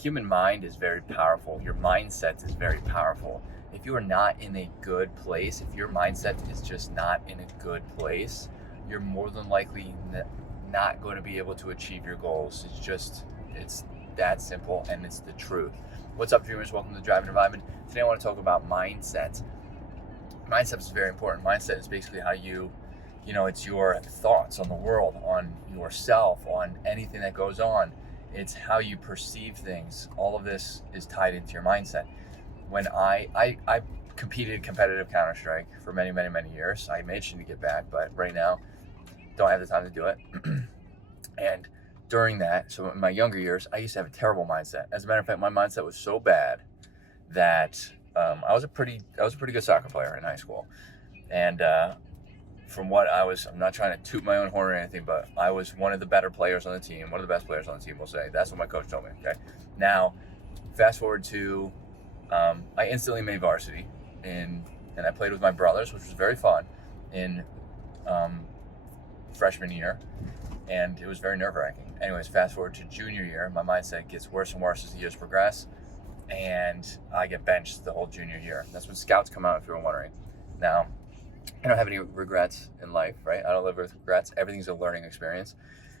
human mind is very powerful. Your mindset is very powerful. If you are not in a good place, if your mindset is just not in a good place, you're more than likely not going to be able to achieve your goals. It's that simple, and it's the truth. What's up, dreamers? Welcome to Driving Environment. Today I want to talk about mindset. Mindset is very important. Mindset is basically how it's your thoughts on the world, on yourself, on anything that goes on. It's how you perceive things. All of this is tied into your mindset. When I competed competitive Counter-Strike for many, many, many years. I made sure to get back, but right now don't have the time to do it. And during that, so in my younger years, I used to have a terrible mindset. As a matter of fact, my mindset was so bad that I was a pretty good soccer player in high school. And from what I'm not trying to toot my own horn or anything, but I was one of the better players on the team, one of the best players on the team, we'll say. That's what my coach told me, okay? Now, fast forward to, I instantly made varsity, and I played with my brothers, which was very fun, in freshman year, and it was very nerve-wracking. Anyways, fast forward to junior year, my mindset gets worse and worse as the years progress, and I get benched the whole junior year. That's when scouts come out, if you're wondering. Now, I don't have any regrets in life, right? I don't live with regrets. Everything's a learning experience.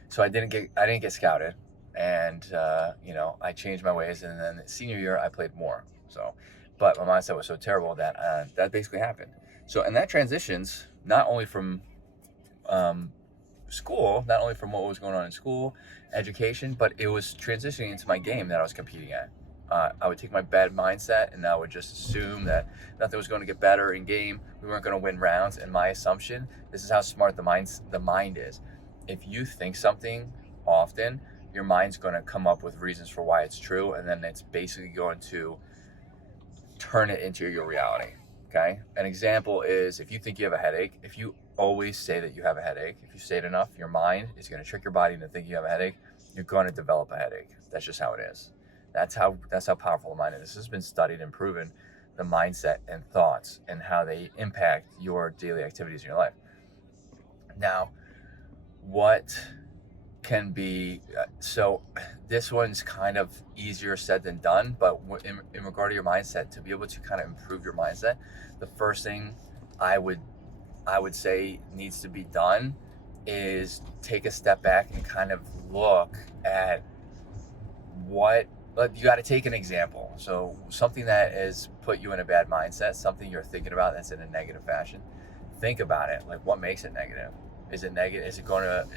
So I didn't get scouted, and I changed my ways. And then senior year, I played more. But my mindset was so terrible that that basically happened. So, and that transitions not only from school, not only from what was going on in school, education, but it was transitioning into my game that I was competing at. I would take my bad mindset and I would just assume that nothing was going to get better in game. We weren't going to win rounds. And my assumption, this is how smart the mind is. If you think something often, your mind's going to come up with reasons for why it's true. And then it's basically going to turn it into your reality. Okay. An example is if you think you have a headache, if you always say that you have a headache, if you say it enough, your mind is going to trick your body into thinking you have a headache. You're going to develop a headache. That's just how it is. That's how powerful the mind is. This has been studied and proven, the mindset and thoughts and how they impact your daily activities in your life. Now, what can be, so this one's kind of easier said than done, but in regard to your mindset, to be able to kind of improve your mindset, the first thing I would say needs to be done is take a step back and kind of look at you got to take an example. So something that has put you in a bad mindset, something you're thinking about that's in a negative fashion, think about it. Like, what makes it negative? Is it negative? Is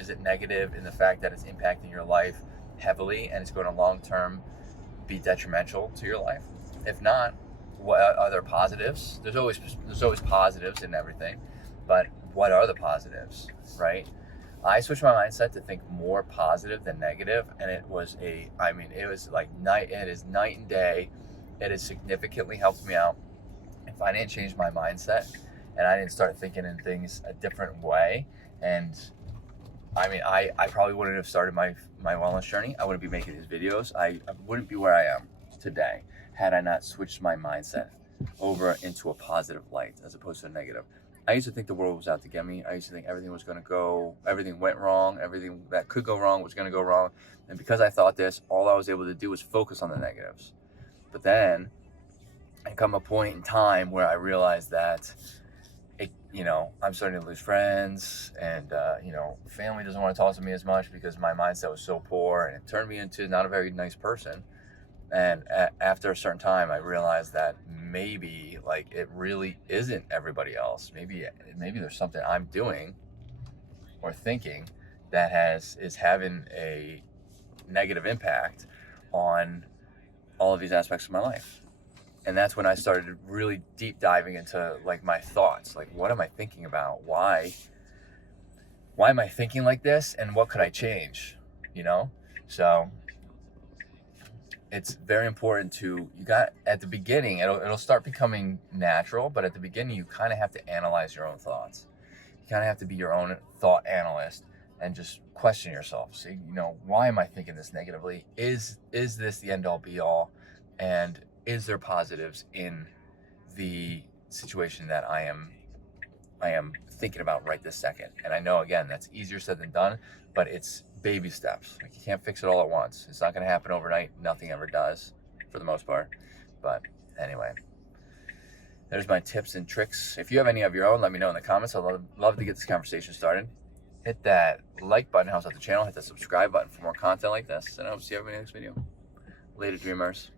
it negative in the fact that it's impacting your life heavily and it's going to long-term be detrimental to your life? If not, what are there positives? There's always positives in everything, but what are the positives, right? I switched my mindset to think more positive than negative, and it is night and day. It has significantly helped me out. If I didn't change my mindset and I didn't start thinking in things a different way, and I probably wouldn't have started my wellness journey. I wouldn't be making these videos. I wouldn't be where I am today had I not switched my mindset over into a positive light as opposed to a negative. I used to think the world was out to get me. I used to think everything went wrong, everything that could go wrong was going to go wrong. And because I thought this, all I was able to do was focus on the negatives. But then there come a point in time where I realized that I'm starting to lose friends, and family doesn't want to talk to me as much because my mindset was so poor, and it turned me into not a very nice person. And after a certain time, I realized that maybe it really isn't everybody else. Maybe there's something I'm doing or thinking that is having a negative impact on all of these aspects of my life. And that's when I started really deep diving into my thoughts. What am I thinking about? Why am I thinking like this? And what could I change? So it's very important at the beginning, it'll start becoming natural, but at the beginning, you kind of have to analyze your own thoughts. You kind of have to be your own thought analyst and just question yourself. Say, why am I thinking this negatively? Is this the end all be all? And is there positives in the situation that I am I am thinking about right this second. And I know, again, that's easier said than done, but it's baby steps. Like, you can't fix it all at once. It's not going to happen overnight. Nothing ever does, for the most part. But anyway, there's my tips and tricks. If you have any of your own, let me know in the comments. I'd love to get this conversation started. Hit that like button, helps out the channel. Hit the subscribe button for more content like this. And I hope to see you in my next video. Later, dreamers.